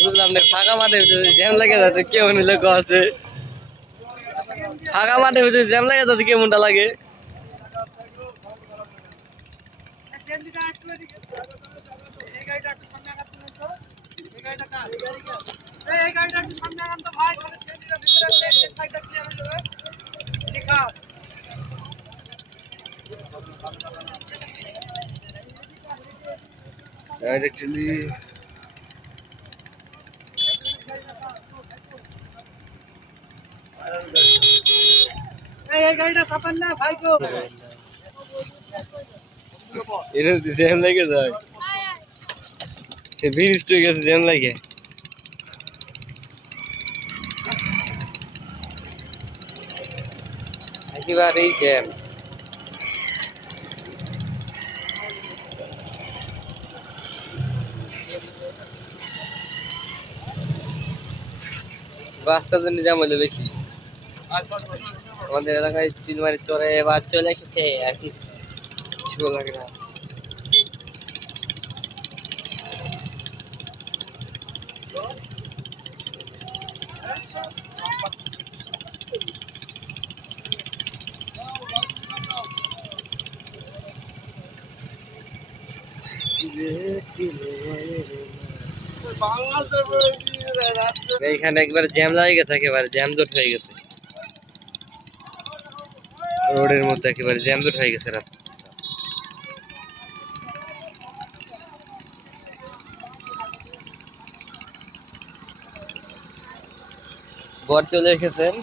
বুঝলাম না, ফাঁকা মাঠে জ্যাম লাগে যাচ্ছে কেমন লোক আছে। ফাঁকা মাঠে জ্যাম লাগে যাচ্ছে কেমনটা লাগে। ডাইরেক্টলি জ্যাম লাগে যায়, ব্রিজ টু গেছে জ্যাম লাগে। একেবারেই জ্যাম। বাসটার জন্য জ্যাম হলো বেশি। আমাদের এলাকায় চিলমারি চরে এবার চলে এসেছে, আর কিছু লাগে না। এইখানে একবার জ্যাম লাগে গেছে, একেবারে জ্যাম জট হয়ে গেছে রোডের মধ্যে, একেবারে জ্যাম জট হয়ে গেছে রাস্তা। বর চলে এসেছেন।